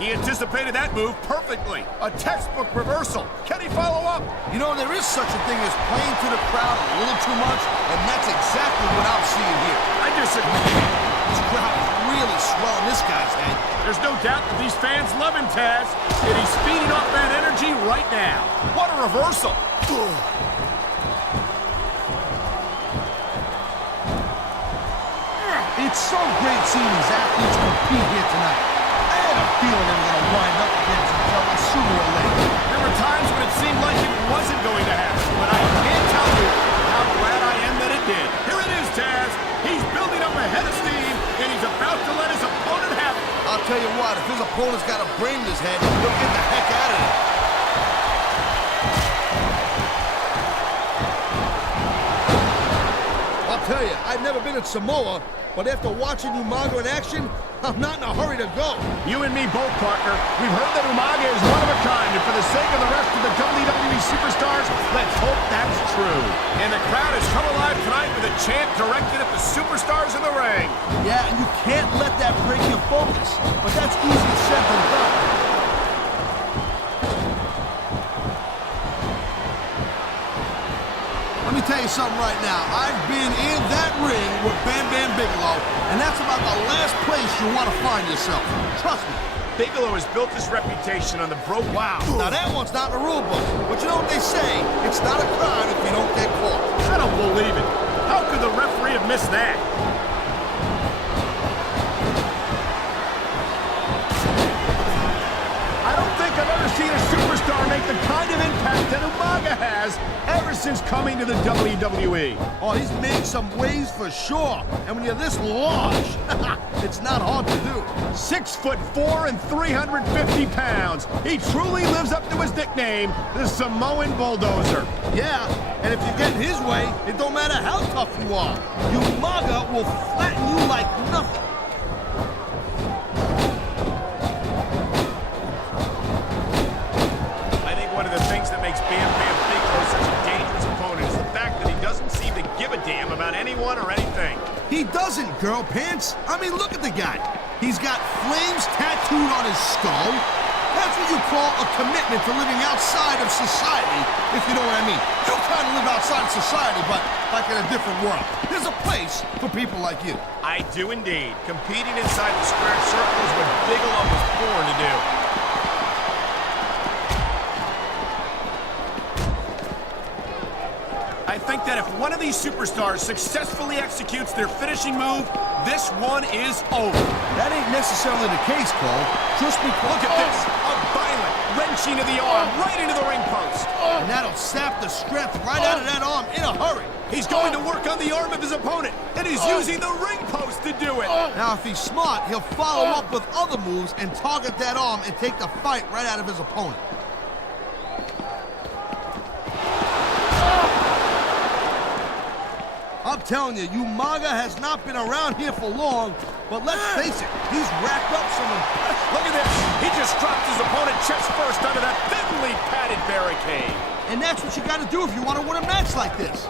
He anticipated that move perfectly. A textbook reversal. Can he follow up? You know, there is such a thing as playing to the crowd a little too much, and that's exactly what I'm seeing here. I disagree. This crowd is really swelling this guy's head. There's no doubt that these fans love him, Taz, and he's feeding off that energy right now. What a reversal. It's so great seeing these athletes compete here tonight. I had a feeling they were going to wind up against each other sooner or later. There were times when it seemed like it wasn't going to happen, but I can't tell you how glad I am that it did. Here it is, Taz. He's building up a head of steam, and he's about to let his opponent have it. I'll tell you what, if his opponent's got a brain in his head, he'll get the heck out of it. I'll tell you, I've never been in Samoa, but after watching Umaga in action, I'm not in a hurry to go. You and me both, partner. We've heard that Umaga is one of a kind, and for the sake of the rest of the WWE superstars, let's hope that's true. And the crowd has come alive tonight with a chant directed at the superstars in the ring. Yeah, and you can't let that break your focus, but that's easier said than done. Let me tell you something right now. I've been in that ring with Bam Bam Bigelow, and that's about the last place you want to find yourself. Trust me. Bigelow has built his reputation on the broke. Wow. Now that one's not in the rule book, but you know what they say? It's not a crime if you don't get caught. I don't believe it. How could the referee have missed that? I don't think I've ever seen a superstar make the kind of impact that Umaga has ever since coming to the WWE. Oh, he's made some waves for sure. And when you're this large, it's not hard to do. 6'4" and 350 pounds. He truly lives up to his nickname, the Samoan Bulldozer. Yeah, and if you get in his way, it don't matter how tough you are. Umaga will flatten you like nothing. About anyone or anything. He doesn't, girl pants. I mean, look at the guy. He's got flames tattooed on his skull. That's what you call a commitment to living outside of society, if you know what I mean. You kind of live outside of society, but like in a different world. There's a place for people like you. I do indeed. Competing inside the square circle is what Bigelow was born to do. I think that if one of these superstars successfully executes their finishing move, this one is over. That ain't necessarily the case, Cole. Just because... Look at this. A violent wrenching of the arm right into the ring post. And that'll sap the strength right out of that arm in a hurry. He's going to work on the arm of his opponent, and he's using the ring post to do it. Now, if he's smart, he'll follow up with other moves and target that arm and take the fight right out of his opponent. I'm telling you, Umaga has not been around here for long, but let's face it, he's racked up some impressive... Look at this! He just dropped his opponent chest first under that thinly padded barricade. And that's what you gotta do if you want to win a match like this.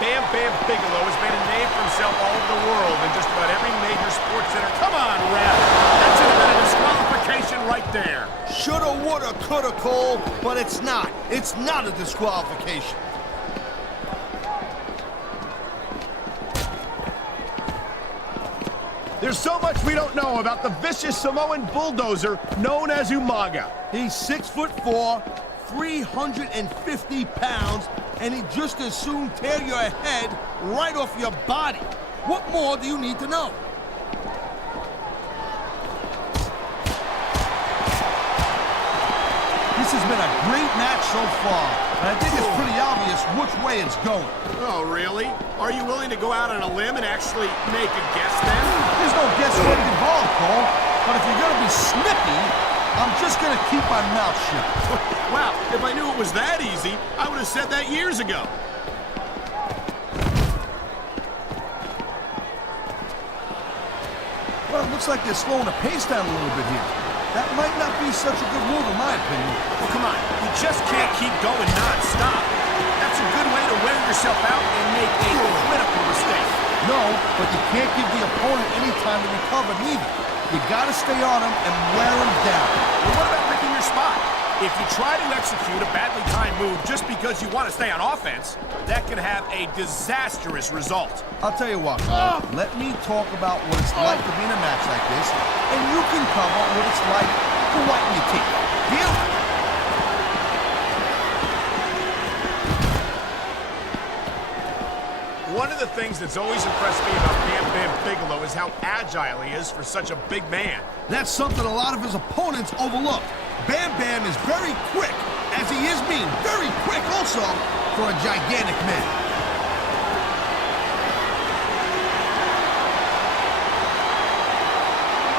Bam Bam Bigelow has made a name for himself all over the world in just about every major sports center. Come on, ref! That should have been a disqualification right there. Shoulda, woulda, coulda, Cole, but it's not. It's not a disqualification. There's so much we don't know about the vicious Samoan bulldozer known as Umaga. He's 6'4", 350 pounds, and he'd just as soon tear your head right off your body. What more do you need to know? This has been a great match so far, and I think it's pretty obvious which way it's going. Oh, really? Are you willing to go out on a limb and actually make a guess then? There's no guesswork involved, Cole, but if you're going to be snippy, I'm just going to keep my mouth shut. Wow, if I knew it was that easy, I would have said that years ago. Well, it looks like they're slowing the pace down a little bit here. That might not be such a good move in my opinion. Well, come on, you just can't keep going non-stop. That's a good way to wear yourself out and make a critical mistake. No, but you can't give the opponent any time to recover neither. You gotta stay on him and wear him down. Well, what about picking your spot? If you try to execute a badly timed move just because you want to stay on offense, that could have a disastrous result. I'll tell you what, Cole, let me talk about what it's like to be in a match like this, and you can cover what it's like to whiten your teeth. Deal? One of the things that's always impressed me about Bam Bigelow is how agile he is for such a big man. That's something a lot of his opponents overlook. Bam Bam is very quick, as he is mean. Very quick also for a gigantic man.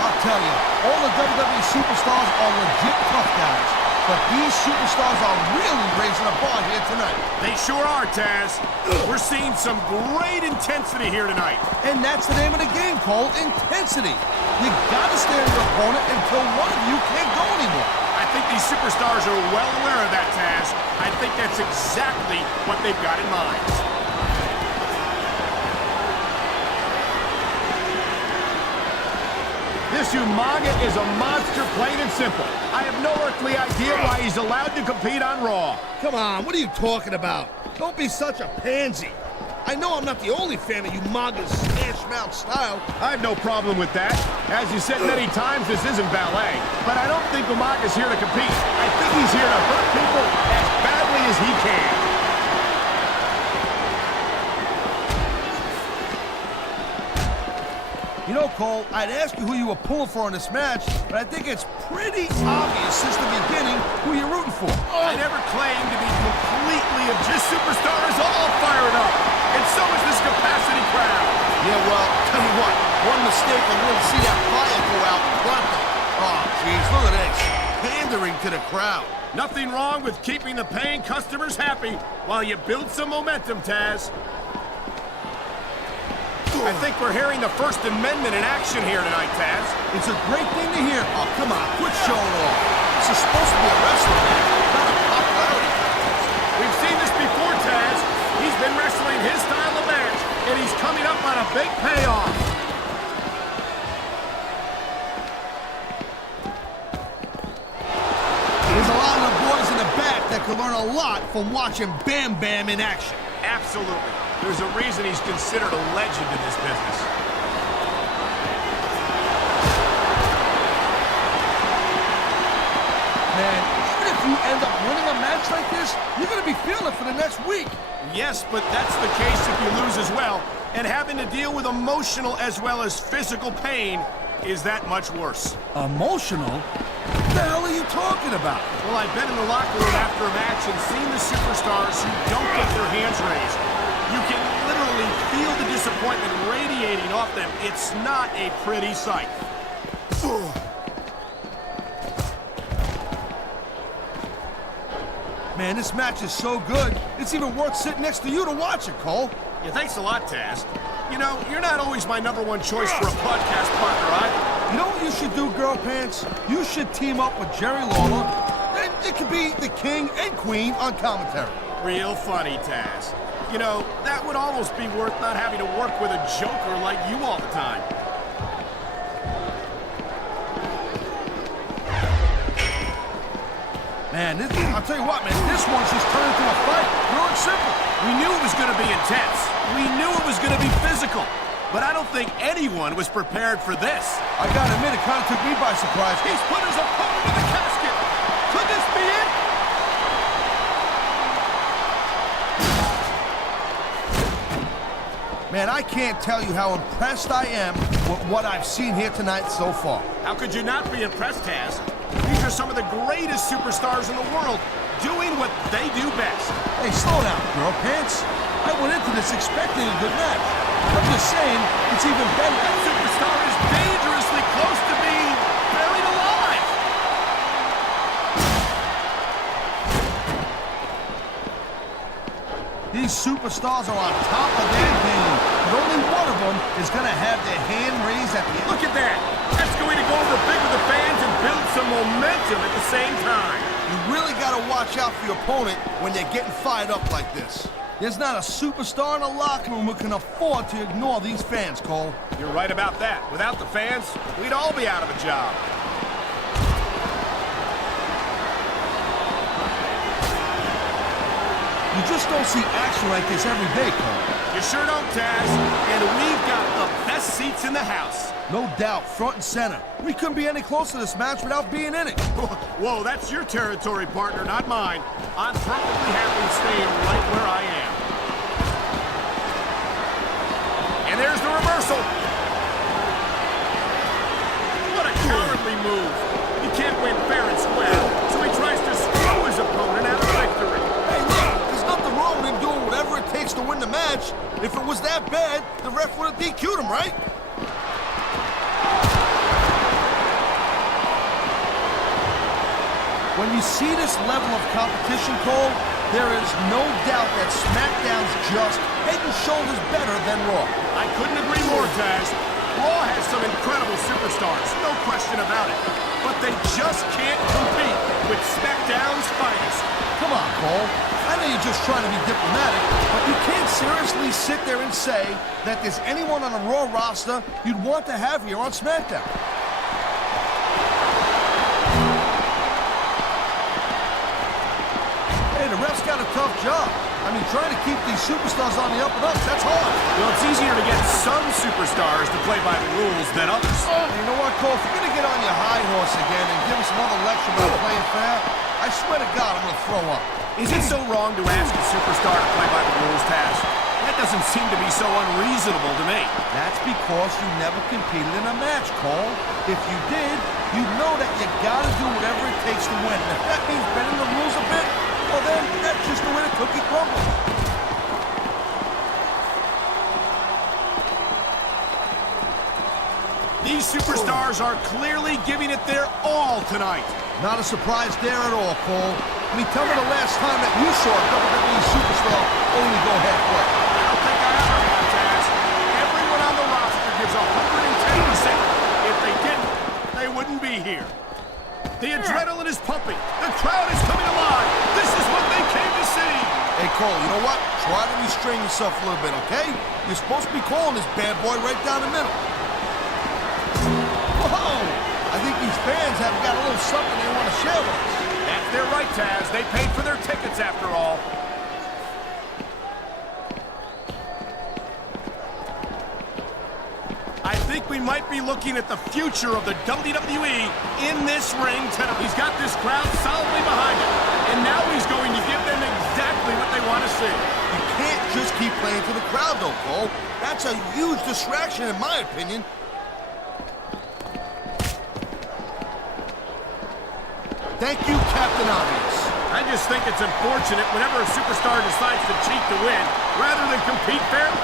I'll tell you, all the WWE superstars are legit tough guys, but these superstars are really raising the bar here tonight. They sure are, Taz. We're seeing some great intensity here tonight. And that's the name of the game, Cole, intensity. You gotta stay on your opponent until one of you can't go anymore. I think these superstars are well aware of that, Taz. I think that's exactly what they've got in mind. This Umaga is a monster, plain and simple. I have no earthly idea why he's allowed to compete on Raw. Come on, what are you talking about? Don't be such a pansy. I know I'm not the only fan of Umaga's smash-mouth style. I have no problem with that. As you said many times, this isn't ballet. But I don't think Umaga's here to compete. I think he's here to hurt people as badly as he can. You know, Cole, I'd ask you who you were pulling for in this match, but I think it's pretty obvious since the beginning who you're rooting for. I never claimed to be completely objective. This superstar is all fired up. And so is this capacity crowd. Yeah, well, tell you what, one mistake and we'll see that fire go out pronto. Oh, jeez, look at this. Pandering to the crowd. Nothing wrong with keeping the paying customers happy while you build some momentum, Taz. I think we're hearing the First Amendment in action here tonight, Taz. It's a great thing to hear. Oh, come on, quit showing off. This is supposed to be a wrestling match, not a popularity contest. We've seen this before, Taz. He's been wrestling his style of match, and he's coming up on a big payoff. There's a lot of the boys in the back that could learn a lot from watching Bam Bam in action. Absolutely. There's a reason he's considered a legend in this business. Man, even if you end up winning a match like this, you're going to be feeling it for the next week. Yes, but that's the case if you lose as well. And having to deal with emotional as well as physical pain is that much worse. Emotional? What the hell are you talking about? Well, I've been in the locker room after a match and seen the superstars who don't get their hands raised. You can literally feel the disappointment radiating off them. It's not a pretty sight. Man, this match is so good, it's even worth sitting next to you to watch it, Cole. Yeah, thanks a lot, Taz. You know, you're not always my #1 choice for a podcast partner, either. You know what you should do, Girl Pants? You should team up with Jerry Lawler. Then it could be the king and queen on commentary. Real funny, Taz. You know, that would almost be worth not having to work with a joker like you all the time. Man, I'll tell you what, man, this one's just turned into a fight. Real and simple. We knew it was going to be intense. We knew it was going to be physical. But I don't think anyone was prepared for this. I gotta admit, it kind of took me by surprise. He's put his opponent in the casket. Could this be it? Man, I can't tell you how impressed I am with what I've seen here tonight so far. How could you not be impressed, Taz? These are some of the greatest superstars in the world doing what they do best. Hey, slow down, Girl Pants. I went into this expecting a good match. I'm just saying, it's even better. That superstar is dangerously close to being buried alive. These superstars are on top of their game, but only one of them is going to have their hand raised at the end. Look at that. That's going to go over big with the fans and build some momentum at the same time. You really got to watch out for your opponent when they're getting fired up like this. There's not a superstar in the locker room who can afford to ignore these fans, Cole. You're right about that. Without the fans, we'd all be out of a job. You just don't see action like this every day, Cole. You sure don't, Taz. And we've got the best seats in the house. No doubt, front and center. We couldn't be any closer to this match without being in it. Whoa, that's your territory, partner, not mine. I'm perfectly happy staying right where I am. And there's the reversal. What a cowardly move. He can't win fair and square, so he tries to screw his opponent out of victory. Hey, look, there's nothing wrong with him doing whatever it takes to win the match. If it was that bad, the ref would have DQ'd him, right? When you see this level of competition, Cole, there is no doubt that SmackDown's just head and shoulders better than Raw. I couldn't agree more, Taz. Raw has some incredible superstars, no question about it. But they just can't compete with SmackDown's finest. Come on, Cole. I know you're just trying to be diplomatic, but you can't seriously sit there and say that there's anyone on the Raw roster you'd want to have here on SmackDown. Hey, the ref's got a tough job. I mean, trying to keep these superstars on the up and up, that's hard. Well, it's easier to get some superstars to play by the rules than others. You know what, Cole? If you're going to get on your high horse again and give us some other lecture about playing fair, I swear to God, I'm going to throw up. Is it so wrong to ask a superstar to play by the rules, Taz? That doesn't seem to be so unreasonable to me. That's because you never competed in a match, Cole. If you did, you know that you got to do whatever it takes to win. And if that means bending the rules a bit, well then, that's just the way the cookie crumbles. These superstars are clearly giving it their all tonight. Not a surprise there at all, Cole. I mean, tell me the last time that you saw a WWE superstar only go halfway. I don't think I ever have, Taz. Everyone on the roster gives 110%. If they didn't, they wouldn't be here. The adrenaline is pumping. The crowd is coming alive. This is what they came to see. Hey, Cole, you know what? Try to restrain yourself a little bit, okay? You're supposed to be calling this bad boy right down the middle. Whoa! I think these fans have got a little something they want to share with us. That's their right, Taz. They paid for their tickets after all. I think we might be looking at the future of the WWE in this ring tonight. He's got this crowd solidly behind him, and now he's going to give them exactly what they want to see. You can't just keep playing to the crowd, though, Cole. That's a huge distraction, in my opinion. Thank you, Captain Obvious. I just think it's unfortunate whenever a superstar decides to cheat to win, rather than compete fairly.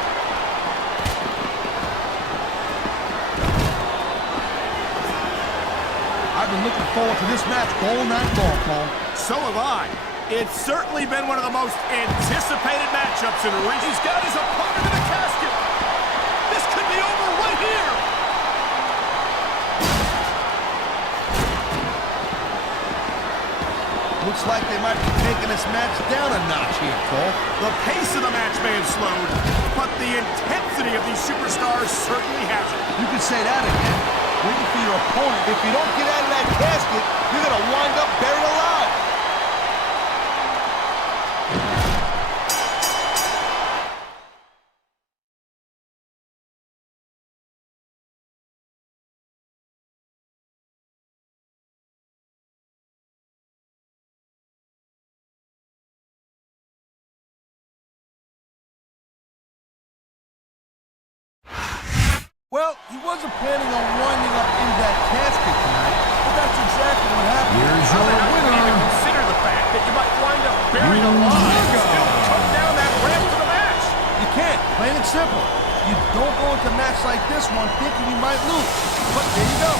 I've been looking forward to this match all night long, Cole. So have I. It's certainly been one of the most anticipated matchups in the ring. He's got his opponent in the casket. This could be over right here. Looks like they might be taking this match down a notch here, Cole. The pace of the match may have slowed, but the intensity of these superstars certainly hasn't. You can say that again. Waiting for your opponent. If you don't get out of that casket, you're going to wind up buried alive. Well, he wasn't planning on winding up in that casket tonight, but that's exactly what happened. Here's your How winner. can you consider the fact that you might wind up buried alive and still come down that ramp to the match? You can't, plain and simple. You don't go into a match like this one thinking you might lose. But there you go.